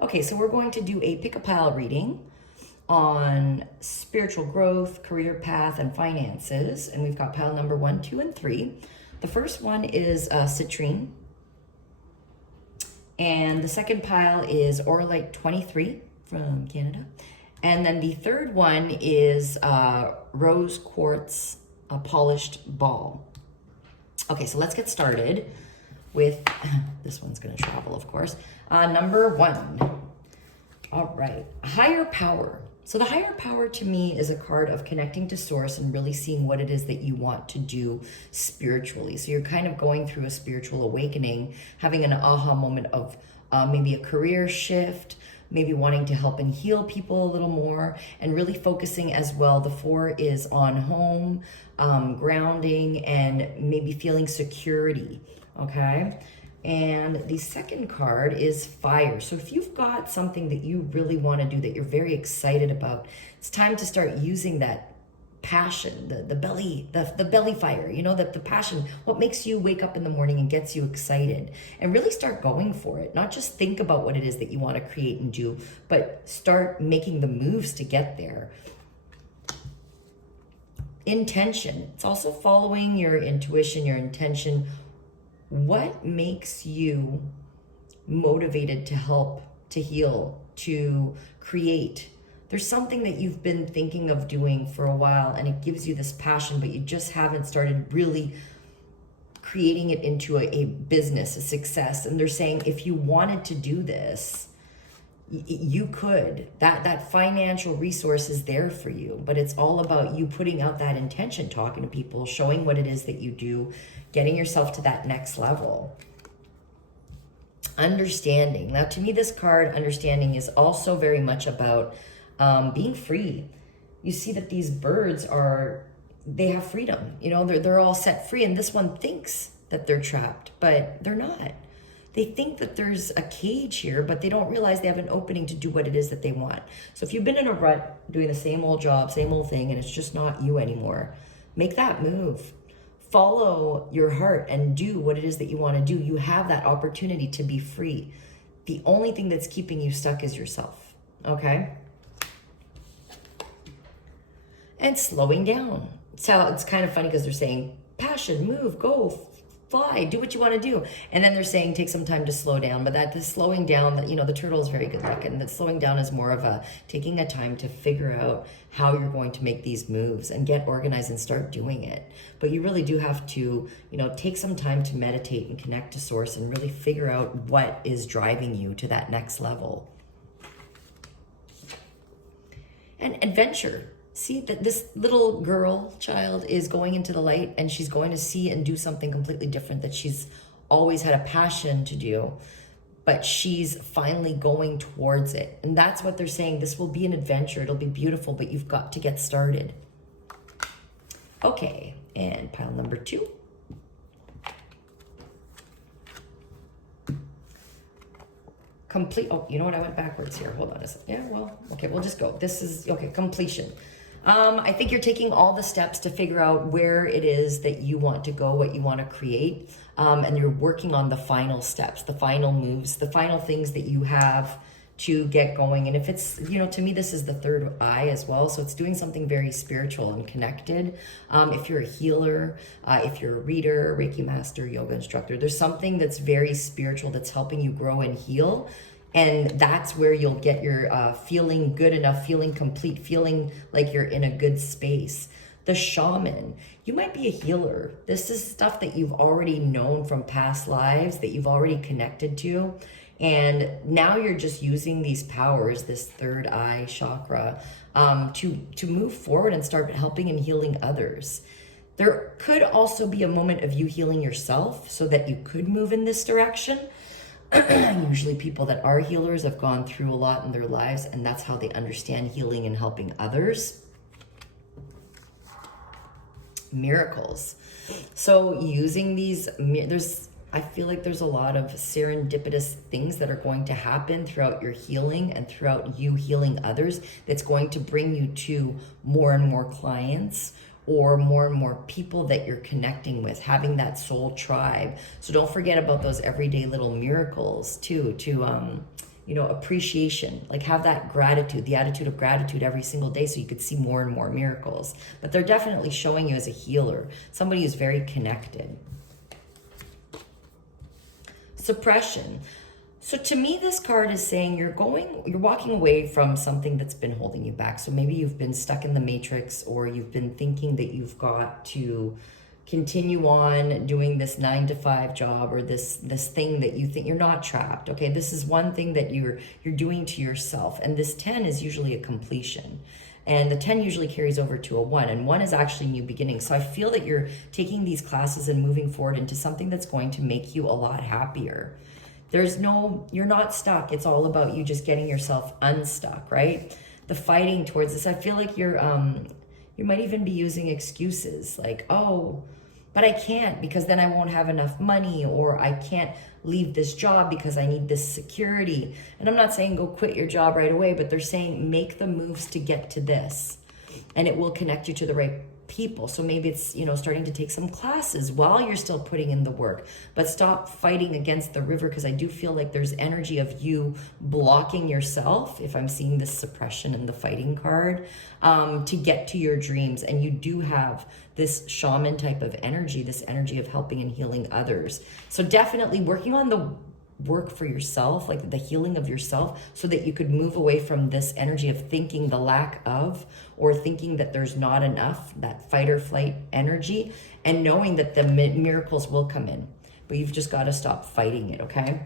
Okay, so we're going to do a pick-a-pile reading on spiritual growth, career path, and finances. And we've got pile number 1, 2, and 3. The first one is citrine. And the second pile is Orlite 23 from Canada. And then the third one is rose quartz polished ball. Okay, so let's get started with, this one's gonna travel, of course. Number 1. All right, higher power. So the higher power to me is a card of connecting to source and really seeing what it is that you want to do spiritually. So you're kind of going through a spiritual awakening, having an aha moment of maybe a career shift, maybe wanting to help and heal people a little more, and really focusing as well. The 4 is on home, grounding, and maybe feeling security, okay? And the second card is fire. So if you've got something that you really want to do, that you're very excited about, it's time to start using that passion, the belly fire, you know, the passion, what makes you wake up in the morning and gets you excited, and really start going for it. Not just think about what it is that you want to create and do, but start making the moves to get there. Intention. It's also following your intuition, your intention. What makes you motivated to help, to heal, to create? There's something that you've been thinking of doing for a while and it gives you this passion, but you just haven't started really creating it into a business, a success. And they're saying, if you wanted to do this, you could. That financial resource is there for you, but it's all about you putting out that intention, talking to people, showing what it is that you do, getting yourself to that next level. Understanding. Now, to me, this card, understanding, is also very much about being free. You see that these birds they have freedom. You know, they're all set free, and this one thinks that they're trapped, but they're not. They think that there's a cage here, but they don't realize they have an opening to do what it is that they want. So if you've been in a rut doing the same old job, same old thing, and it's just not you anymore, make that move. Follow your heart and do what it is that you want to do. You have that opportunity to be free. The only thing that's keeping you stuck is yourself, okay? And slowing down. So it's kind of funny because they're saying, passion, move, go, fly, do what you want to do. And then they're saying take some time to slow down, but the slowing down, you know, the turtle is very good looking. The slowing down is more of taking a time to figure out how you're going to make these moves and get organized and start doing it. But you really do have to, you know, take some time to meditate and connect to source and really figure out what is driving you to that next level. And adventure. See that this little child is going into the light, and she's going to see and do something completely different that she's always had a passion to do, but she's finally going towards it. And that's what they're saying. This will be an adventure. It'll be beautiful, but you've got to get started. Okay, and pile number 2. Complete. Oh, you know what? I went backwards here. Hold on a second. Yeah, well, okay, we'll just go. This is, okay, completion. I think you're taking all the steps to figure out where it is that you want to go, what you want to create, and you're working on the final steps, the final moves, the final things that you have to get going. And if it's, you know, to me, this is the third eye as well. So it's doing something very spiritual and connected. If you're a healer, if you're a reader, Reiki master, yoga instructor, there's something that's very spiritual that's helping you grow and heal. And that's where you'll get your feeling good enough, feeling complete, feeling like you're in a good space. The shaman, you might be a healer. This is stuff that you've already known from past lives, that you've already connected to. And now you're just using these powers, this third eye chakra, to move forward and start helping and healing others. There could also be a moment of you healing yourself so that you could move in this direction. Usually people that are healers have gone through a lot in their lives, and that's how they understand healing and helping others. Miracles. So using these, I feel like there's a lot of serendipitous things that are going to happen throughout your healing and throughout you healing others that's going to bring you to more and more clients or more and more people that you're connecting with, having that soul tribe. So don't forget about those everyday little miracles too, to you know, appreciation, like have that gratitude, the attitude of gratitude every single day so you could see more and more miracles. But they're definitely showing you as a healer, somebody who's very connected. Suppression. So to me, this card is saying you're walking away from something that's been holding you back. So maybe you've been stuck in the matrix, or you've been thinking that you've got to continue on doing this 9-to-5 job, or this thing that you think you're not trapped. Okay, this is one thing that you're doing to yourself. And this 10 is usually a completion. And the 10 usually carries over to a 1, and 1 is actually new beginnings. So I feel that you're taking these classes and moving forward into something that's going to make you a lot happier. You're not stuck. It's all about you just getting yourself unstuck, right? The fighting towards this, I feel like you might even be using excuses like, oh, but I can't because then I won't have enough money, or I can't leave this job because I need this security. And I'm not saying go quit your job right away, but they're saying make the moves to get to this, and it will connect you to the right people. So maybe it's, you know, starting to take some classes while you're still putting in the work, but stop fighting against the river, because I do feel like there's energy of you blocking yourself, if I'm seeing this suppression in the fighting card, to get to your dreams. And you do have this shaman type of energy, this energy of helping and healing others. So definitely working on the work for yourself, like the healing of yourself, so that you could move away from this energy of thinking the lack of, or thinking that there's not enough, that fight or flight energy, and knowing that the miracles will come in, but you've just got to stop fighting it. Okay.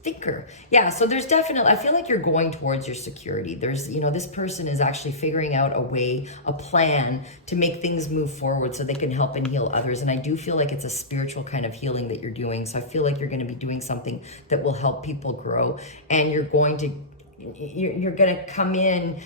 Thinker. Yeah, so there's definitely, I feel like you're going towards your security. There's, you know, this person is actually figuring out a way, a plan to make things move forward so they can help and heal others. And I do feel like it's a spiritual kind of healing that you're doing. So I feel like you're going to be doing something that will help people grow, and you're going to come in,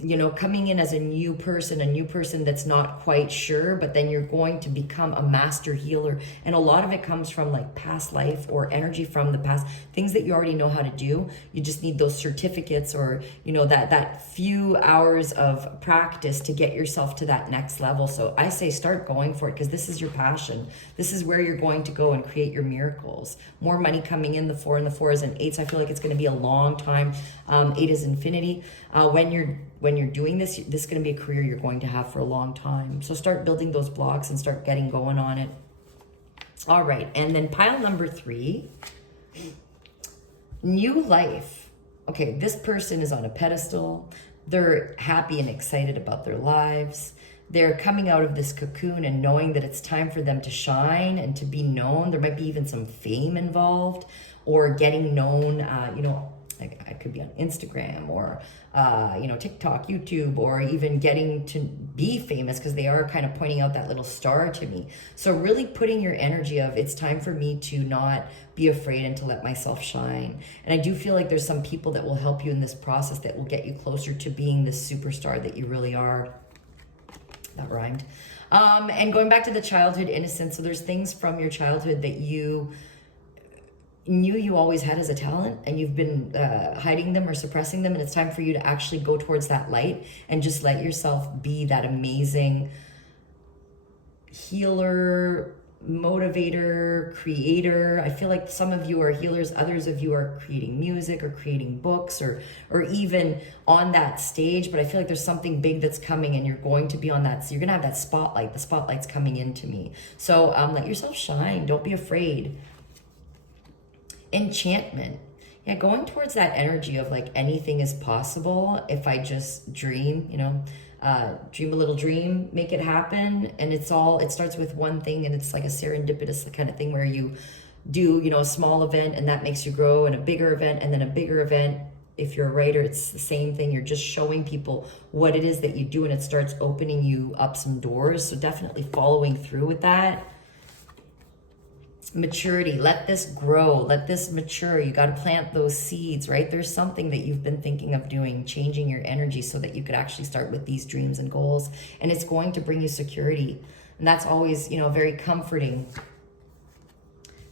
you know, coming in as a new person that's not quite sure, but then you're going to become a master healer. And a lot of it comes from like past life or energy from the past, things that you already know how to do. You just need those certificates, or, you know, that few hours of practice to get yourself to that next level. So I say start going for it, because this is your passion. This is where you're going to go and create your miracles. More money coming in, the 4 and the 4 is an 8. So I feel like it's going to be a long time. 8 is infinity. When you're doing this is going to be a career you're going to have for a long time. So start building those blocks and start getting going on it. All right. And then pile number 3, new life. Okay. This person is on a pedestal. They're happy and excited about their lives. They're coming out of this cocoon and knowing that it's time for them to shine and to be known. There might be even some fame involved, or getting known, you know, I could be on Instagram, or, you know, TikTok, YouTube, or even getting to be famous, because they are kind of pointing out that little star to me. So really putting your energy of, it's time for me to not be afraid and to let myself shine. And I do feel like there's some people that will help you in this process that will get you closer to being this superstar that you really are. That rhymed. And going back to the childhood innocence. So there's things from your childhood that you knew you always had as a talent, and you've been hiding them or suppressing them, and it's time for you to actually go towards that light and just let yourself be that amazing healer, motivator, creator. I feel like some of you are healers, others of you are creating music or creating books, or even on that stage, but I feel like there's something big that's coming, and you're going to be on that, so you're gonna have that spotlight. The spotlight's coming into me. So let yourself shine. Don't be afraid. Enchantment. Yeah, going towards that energy of like anything is possible if I just dream, you know, dream a little dream, make it happen. And it starts with one thing, and it's like a serendipitous kind of thing where you do, you know, a small event, and that makes you grow, and a bigger event, and then a bigger event. If you're a writer, it's the same thing. You're just showing people what it is that you do, and it starts opening you up some doors. So definitely following through with that. Maturity. Let this grow. Let this mature. You got to plant those seeds, right? There's something that you've been thinking of doing, changing your energy so that you could actually start with these dreams and goals, and it's going to bring you security. And that's always, you know, very comforting.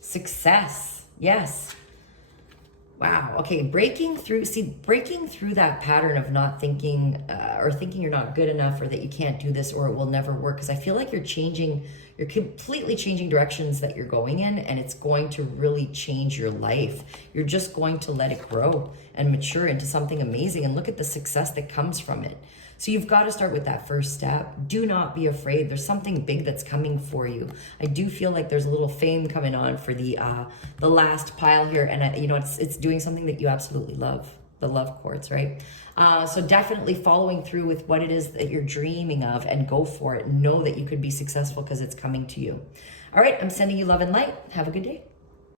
Success. Yes. Wow. Okay. Breaking through that pattern of not thinking or thinking you're not good enough, or that you can't do this, or it will never work. Because I feel like you're completely changing directions that you're going in, and it's going to really change your life. You're just going to let it grow and mature into something amazing, and look at the success that comes from it. So you've got to start with that first step. Do not be afraid. There's something big that's coming for you. I do feel like there's a little fame coming on for the last pile here, and you know, it's doing something that you absolutely love. The love quartz, right? So definitely following through with what it is that you're dreaming of, and go for it. Know that you could be successful because it's coming to you. All right, I'm sending you love and light. Have a good day.